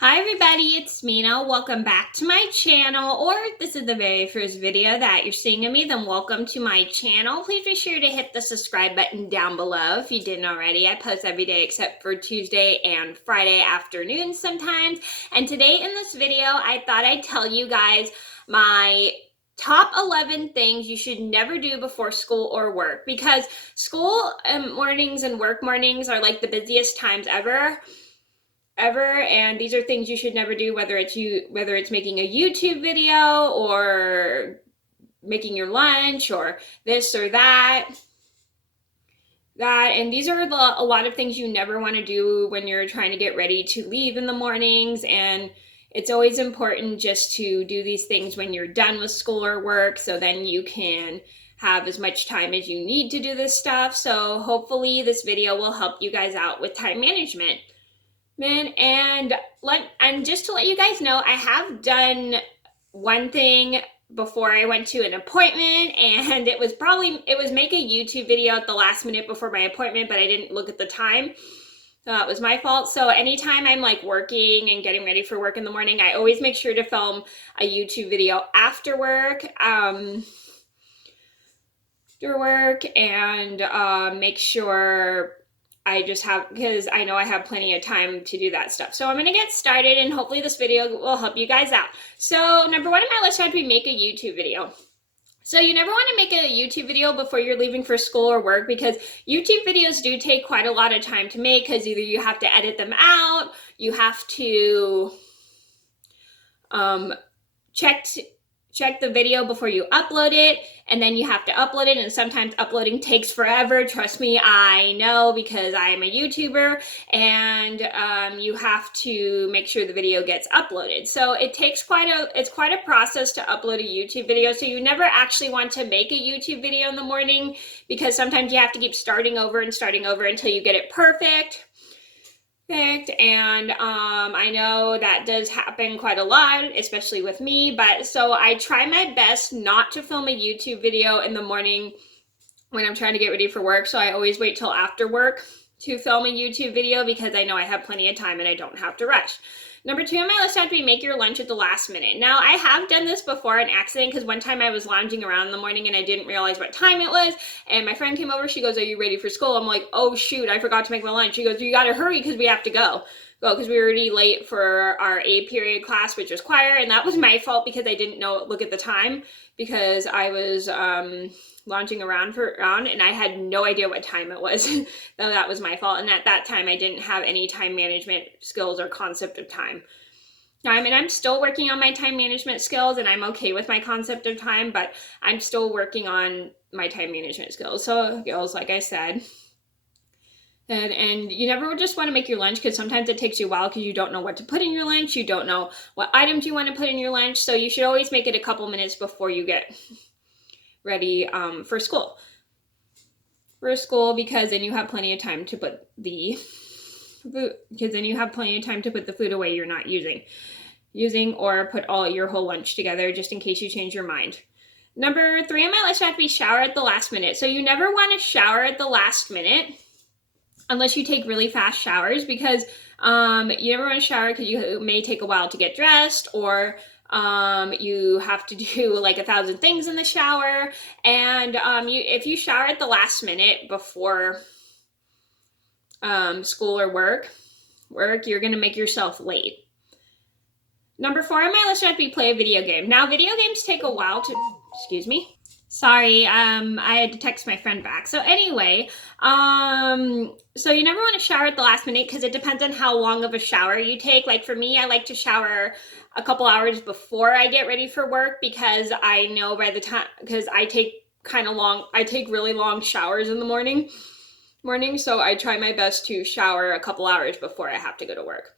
Hi everybody, it's Mena. Welcome back to my channel, or if this is the very first video that you're seeing of me, then welcome to my channel. Please be sure to hit the subscribe button down below if you didn't already. I post every day except for Tuesday and Friday afternoons sometimes. And today in this video, I thought I'd tell you guys my top 11 things you should never do before school or work, because school mornings and work mornings are like the busiest times ever, and these are things you should never do, whether it's making a YouTube video or making your lunch or this or that, and these are a lot of things you never want to do when you're trying to get ready to leave in the mornings. And it's always important just to do these things when you're done with school or work, so then you can have as much time as you need to do this stuff. So hopefully this video will help you guys out with time management. And just to let you guys know, I have done one thing before I went to an appointment, and it was make a YouTube video at the last minute before my appointment, but I didn't look at the time. So it was my fault. So anytime I'm like working and getting ready for work in the morning, I always make sure to film a YouTube video after work. And make sure because I know I have plenty of time to do that stuff. So I'm going to get started, and hopefully this video will help you guys out. So number one on my list had to be make a YouTube video. So you never want to make a YouTube video before you're leaving for school or work, because YouTube videos do take quite a lot of time to make, because either you have to edit them out, you have to check the video before you upload it, and then you have to upload it, and sometimes uploading takes forever. Trust me, I know, because I am a YouTuber, and you have to make sure the video gets uploaded. So it takes quite a process to upload a YouTube video. So you never actually want to make a YouTube video in the morning, because sometimes you have to keep starting over until you get it perfect. And I know that does happen quite a lot, especially with me, but so I try my best not to film a YouTube video in the morning when I'm trying to get ready for work. So I always wait till after work to film a YouTube video, because I know I have plenty of time and I don't have to rush. Number two on my list had to be make your lunch at the last minute. Now, I have done this before on accident, because one time I was lounging around in the morning and I didn't realize what time it was. And my friend came over, she goes, "Are you ready for school?" I'm like, "Oh shoot, I forgot to make my lunch." She goes, "You gotta hurry because we have to go." Because we were already late for our A period class, which was choir. And that was my fault, because I didn't look at the time, because I was lounging around and I had no idea what time it was. So that was my fault. And at that time, I didn't have any time management skills or concept of time. I mean, I'm still working on my time management skills, and I'm okay with my concept of time, but I'm still working on my time management skills. So skills, like I said. And you never just want to make your lunch, because sometimes it takes you a while, because you don't know what to put in your lunch. You don't know what items you want to put in your lunch. So you should always make it a couple minutes before you get ready for school. Because then you have plenty of time to put the food away you're not using, or put all your whole lunch together, just in case you change your mind. Number three on my list had to be shower at the last minute. So you never want to shower at the last minute unless you take really fast showers, because you never want to shower because you may take a while to get dressed, or you have to do like 1,000 things in the shower. And if you shower at the last minute before school or work, you're going to make yourself late. Number four on my list had to be play a video game. Now, video games take a while to, excuse me. Sorry, I had to text my friend back. So anyway, so you never want to shower at the last minute, because it depends on how long of a shower you take. Like for me, I like to shower a couple hours before I get ready for work, because I know because I take really long showers in the morning. So I try my best to shower a couple hours before I have to go to work.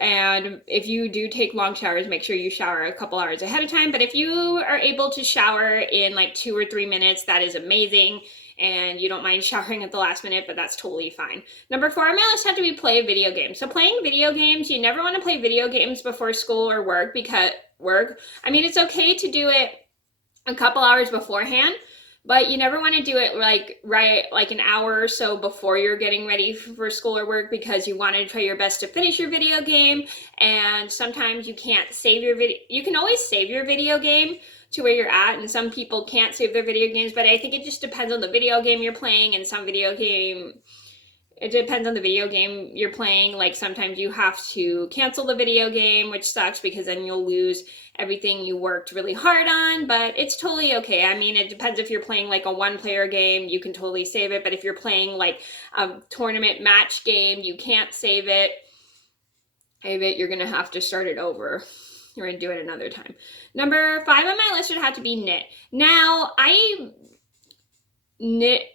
And if you do take long showers, make sure you shower a couple hours ahead of time. But if you are able to shower in like 2 or 3 minutes, that is amazing. And you don't mind showering at the last minute, but that's totally fine. Number four on my list had to be play a video game. So playing video games, you never want to play video games before school or work, because it's okay to do it a couple hours beforehand, but you never want to do it like an hour or so before you're getting ready for school or work, because you want to try your best to finish your video game, and sometimes you can't save your video. You can always save your video game to where you're at, and some people can't save their video games, but I think it just depends on the video game you're playing, and it depends on the video game you're playing. Like sometimes you have to cancel the video game, which sucks because then you'll lose everything you worked really hard on, but it's totally okay. I mean, it depends. If you're playing like a one-player game, you can totally save it, but if you're playing like a tournament match game, you can't save it. You're gonna have to start it over. You're gonna do it another time. Number 5 on my list would have to be knit. Now, I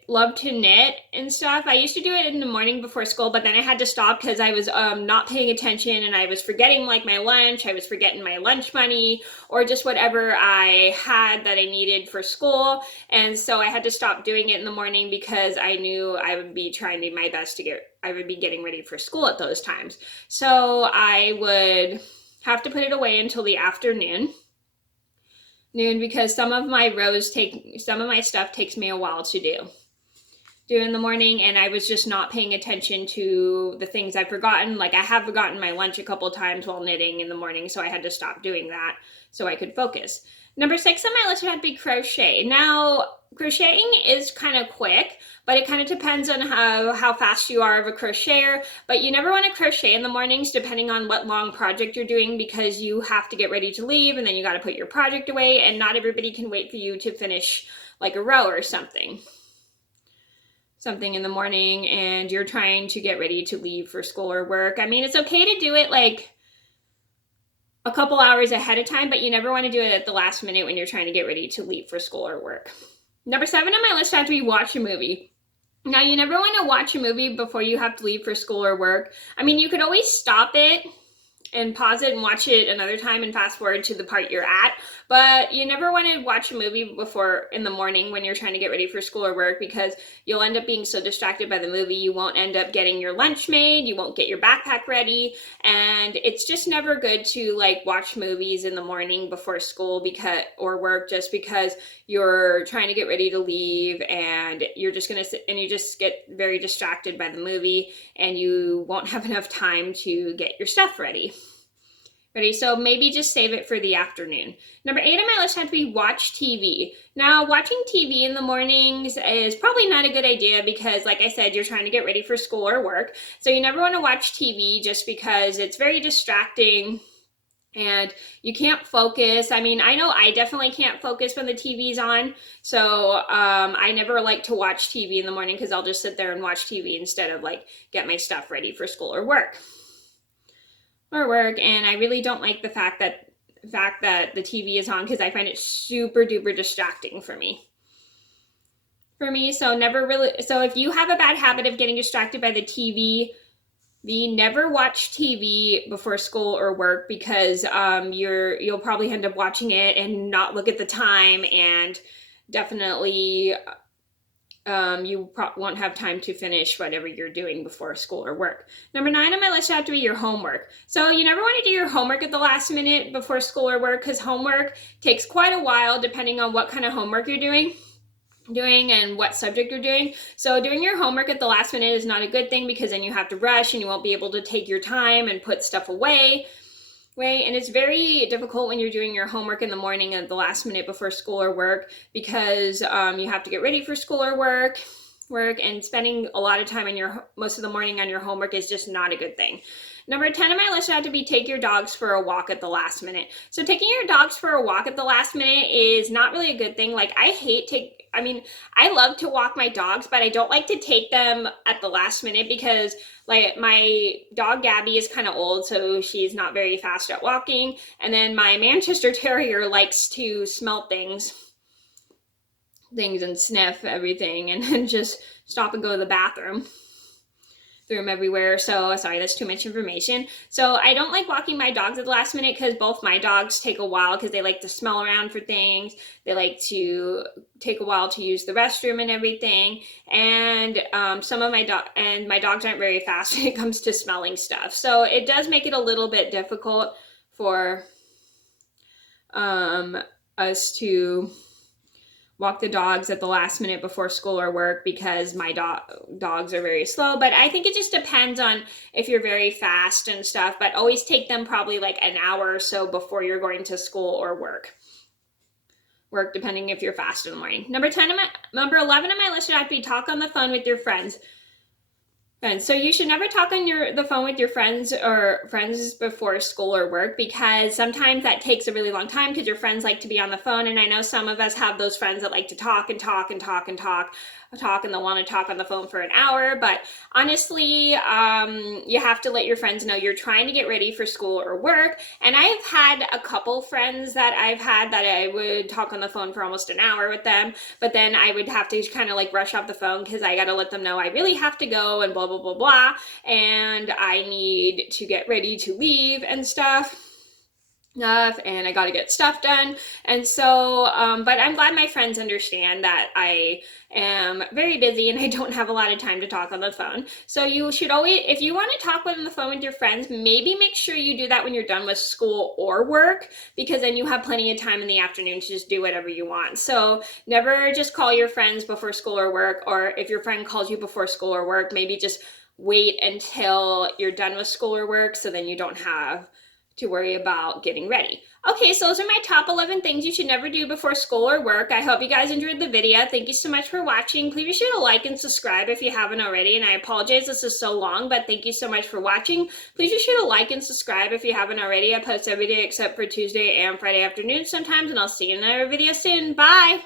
love to knit and stuff. I used to do it in the morning before school, but then I had to stop because I was not paying attention, and I was forgetting like my lunch. I was forgetting my lunch money, or just whatever I had that I needed for school, and so I had to stop doing it in the morning because I knew I would be trying my best to I would be getting ready for school at those times. So I would have to put it away until the afternoon, because some of my stuff takes me a while to do in the morning, and I was just not paying attention to the things I've forgotten. Like I have forgotten my lunch a couple times while knitting in the morning, so I had to stop doing that so I could focus. Number 6 on my list would have to be crochet. Now, crocheting is kind of quick, but it kind of depends on how fast you are of a crocheter. But you never want to crochet in the mornings, depending on what long project you're doing, because you have to get ready to leave, and then you got to put your project away, and not everybody can wait for you to finish like a row or something in the morning, and you're trying to get ready to leave for school or work. I mean, it's okay to do it like a couple hours ahead of time, but you never want to do it at the last minute when you're trying to get ready to leave for school or work. Number 7 on my list had to be watch a movie. Now, you never want to watch a movie before you have to leave for school or work. I mean, you could always stop it and pause it and watch it another time and fast forward to the part you're at, but you never want to watch a movie before in the morning when you're trying to get ready for school or work, because you'll end up being so distracted by the movie, you won't end up getting your lunch made, you won't get your backpack ready, and it's just never good to like watch movies in the morning before school or work, just because you're trying to get ready to leave, and you're just gonna sit and you just get very distracted by the movie, and you won't have enough time to get your stuff ready. So maybe just save it for the afternoon. Number 8 on my list had to be watch TV. Now, watching TV in the mornings is probably not a good idea because, like I said, you're trying to get ready for school or work. So you never want to watch TV just because it's very distracting and you can't focus. I mean, I know I definitely can't focus when the TV's on. So I never like to watch TV in the morning because I'll just sit there and watch TV instead of like get my stuff ready for school or work. And I really don't like the fact that the TV is on, because I find it super duper distracting for me. So if you have a bad habit of getting distracted by the TV, never watch TV before school or work, because you'll probably end up watching it and not look at the time, and definitely you won't have time to finish whatever you're doing before school or work. Number 9 on my list had to be your homework. So you never want to do your homework at the last minute before school or work, because homework takes quite a while depending on what kind of homework you're doing and what subject you're doing. So doing your homework at the last minute is not a good thing, because then you have to rush and you won't be able to take your time and put stuff away. And it's very difficult when you're doing your homework in the morning at the last minute before school or work, because you have to get ready for school or work, and spending a lot of time most of the morning on your homework is just not a good thing. Number 10 on my list had to be take your dogs for a walk at the last minute. So taking your dogs for a walk at the last minute is not really a good thing. Like I love to walk my dogs, but I don't like to take them at the last minute, because like my dog Gabby is kind of old, so she's not very fast at walking. And then my Manchester Terrier likes to smell things and sniff everything, and then just stop and go to the bathroom. Threw them everywhere. So sorry, that's too much information. So I don't like walking my dogs at the last minute, because both my dogs take a while, because they like to smell around for things. They like to take a while to use the restroom and everything. And some of my dogs aren't very fast when it comes to smelling stuff. So it does make it a little bit difficult for us to walk the dogs at the last minute before school or work because my dogs are very slow. But I think it just depends on if you're very fast and stuff, but always take them probably like an hour or so before you're going to school or work, depending if you're fast in the morning. Number 11 on my list would have to be talk on the phone with your friends. And so you should never talk on the phone with your friends before school or work, because sometimes that takes a really long time because your friends like to be on the phone. And I know some of us have those friends that like to talk and talk and talk and talk and they'll want to talk on the phone for an hour. But honestly, you have to let your friends know you're trying to get ready for school or work. And I've had a couple friends that I would talk on the phone for almost an hour with them, but then I would have to kind of like rush off the phone because I got to let them know I really have to go and blah, blah, blah, blah. And I need to get ready to leave and stuff. And I got to get stuff done. And so, but I'm glad my friends understand that I am very busy and I don't have a lot of time to talk on the phone. So you should always, if you want to talk on the phone with your friends, maybe make sure you do that when you're done with school or work, because then you have plenty of time in the afternoon to just do whatever you want. So never just call your friends before school or work, or if your friend calls you before school or work, maybe just wait until you're done with school or work, so then you don't have to worry about getting ready. Okay, so those are my top 11 things you should never do before school or work. I hope you guys enjoyed the video. Thank you so much for watching. Please be sure to like and subscribe if you haven't already. And I apologize this is so long, but thank you so much for watching. Please be sure to like and subscribe if you haven't already. I post every day except for Tuesday and Friday afternoons sometimes, and I'll see you in another video soon. Bye!